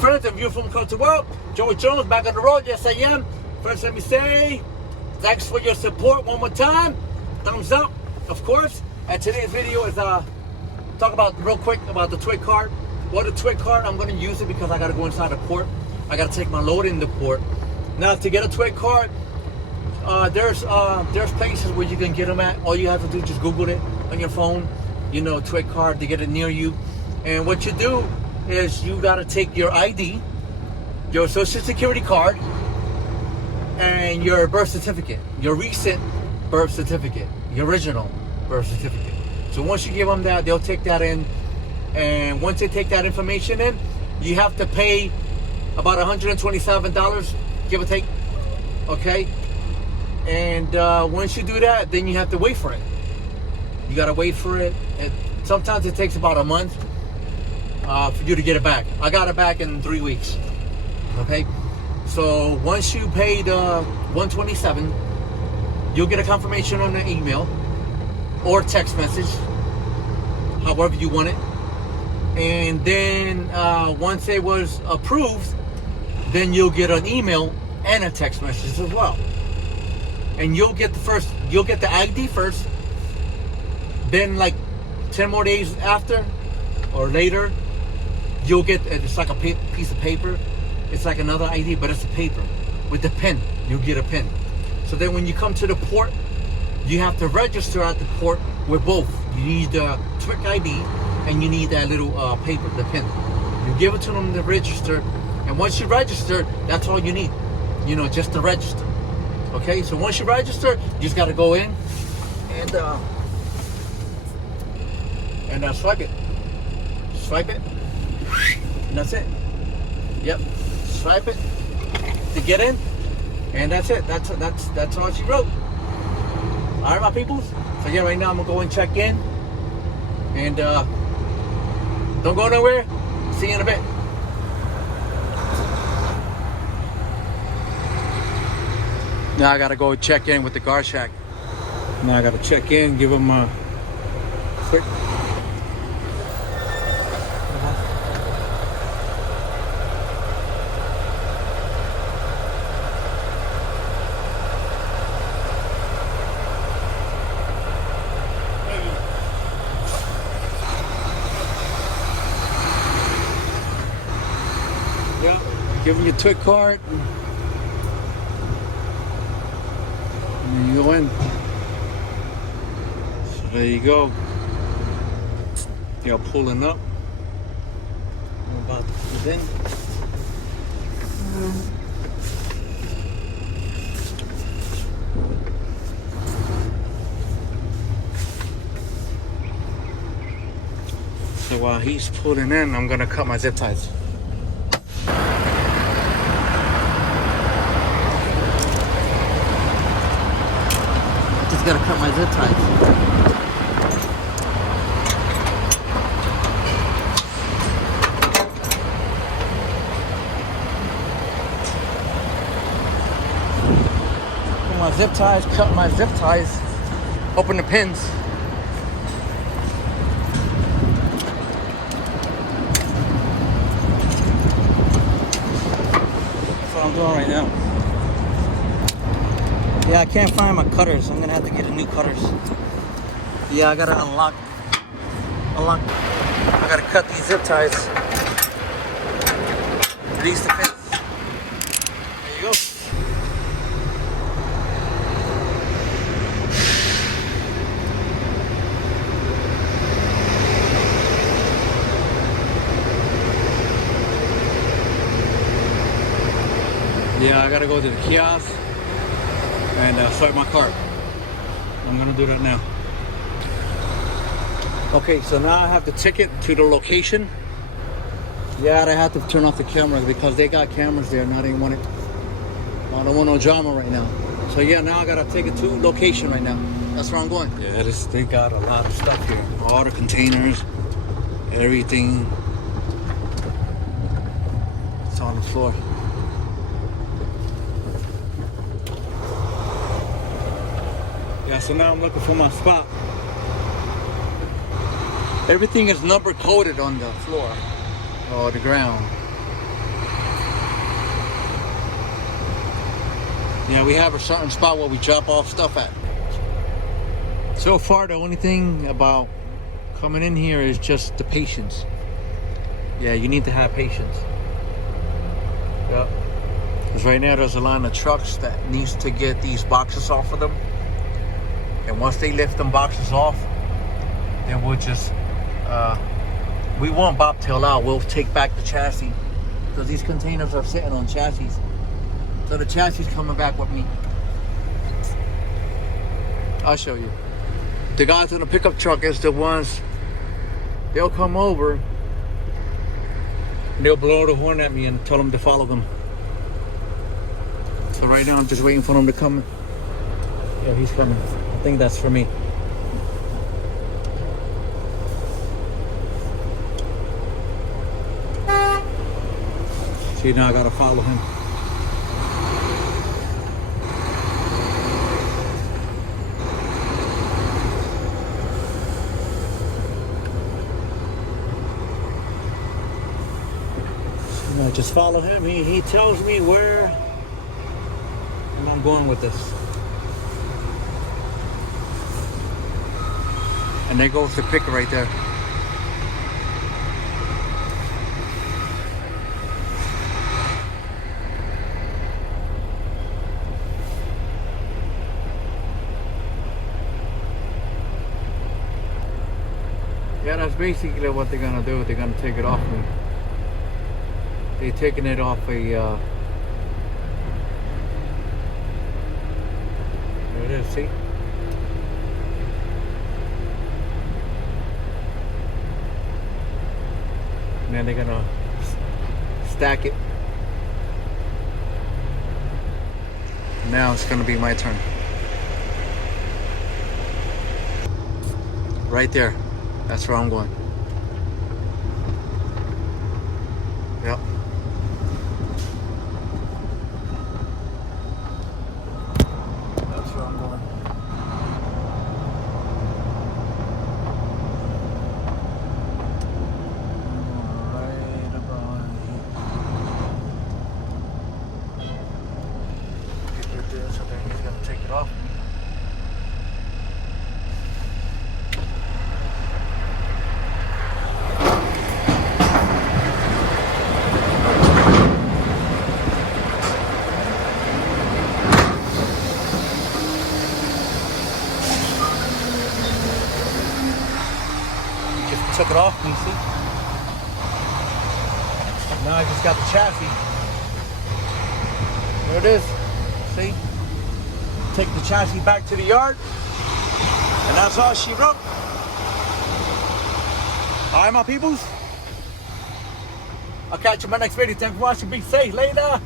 friends and viewers from across the world. Joey Jones back on the road. Yes, I am. First, let me say thanks for your support one more time. Thumbs up, of course. And today's video is talk about real quick about the Twic card. Well, the Twic card, I'm going to use it because I got to go inside the port. I got to take my load in the port. Now, to get a Twic card, there's places where you can get them at. All you have to do is just Google it on your phone. You know, Twic card to get it near you. And what you do is you got to take your ID, your social security card, and your birth certificate, your recent birth certificate, your original birth certificate. So once you give them that, they'll take that in. And once they take that information in, you have to pay about $127, give or take. Okay? And once you do that, then you have to wait for it. You got to wait for it. And sometimes it takes about a month for you to get it back. I got it back in 3 weeks. Okay? So once you pay the $127, you'll get a confirmation on the email or text message, however you want it. And then once it was approved, then you'll get an email and a text message as well. And you'll get the ID first. Then like 10 more days after or later, you'll get, it's like a piece of paper. It's like another ID, but it's a paper with the pen. You'll get a pen. So then when you come to the port, you have to register at the port with both. You need the Twic ID and you need that little paper, the pen. You give it to them to register. And once you register, that's all you need. You know, just to register. Okay, so once you register, you just got to go in and swipe it. Swipe it. And that's it. Yep. Swipe it to get in, and that's it. That's all she wrote. All right, my peoples. So yeah, right now I'm gonna go and check in, and don't go nowhere. See you in a bit. Now I gotta go check in with the guard shack. Now I gotta check in, give them a quick. Give them your Twic card, and you go in. So there you go. You're pulling up. I'm about to put it in. So while he's pulling in, I'm gonna cut my zip ties. Gotta cut my zip ties. Put my zip ties, cut my zip ties, open the pins. That's what I'm doing right now. Yeah, I can't find my cutters. I'm gonna have to get a new cutters. Yeah, I gotta unlock. I gotta cut these zip ties. Release the pins. There you go. Yeah, I gotta go to the kiosk and swipe my card. I'm gonna do that now. Okay, so now I have the ticket to the location. Yeah, I have to turn off the cameras because they got cameras there and I don't want no drama right now. So yeah, now I gotta take it to location right now. That's where I'm going. Yeah, they got a lot of stuff here. All the containers, everything. It's on the floor. Yeah, so now I'm looking for my spot. Everything is number coded on the floor or the ground. Yeah, we have a certain spot where we drop off stuff at. So far, the only thing about coming in here is just the patience. Yeah, you need to have patience. Yeah. Because right now there's a line of trucks that needs to get these boxes off of them. And once they lift them boxes off, then we'll just, we won't bobtail out. We'll take back the chassis. Because these containers are sitting on chassis. So the chassis is coming back with me. I'll show you. The guys in the pickup truck is the ones, they'll come over and they'll blow the horn at me and tell them to follow them. So right now I'm just waiting for them to come. Yeah, he's coming. I think that's for me. See, now I gotta follow him. I just follow him. He tells me where I'm going with this. And there goes the picker right there. Yeah, that's basically what they're gonna do. They're gonna take it off me. They're taking it off a, there it is, see? And then they're gonna stack it. Now it's gonna be my turn. Right there, that's where I'm going. Yep. So then he's gonna take it off. He just took it off me, see? Now I just got the chassis. There it is. See? Take the chassis back to the yard, and that's all she wrote. All right, my peoples. I'll catch you in my next video. Thanks for watching. Be safe. Later.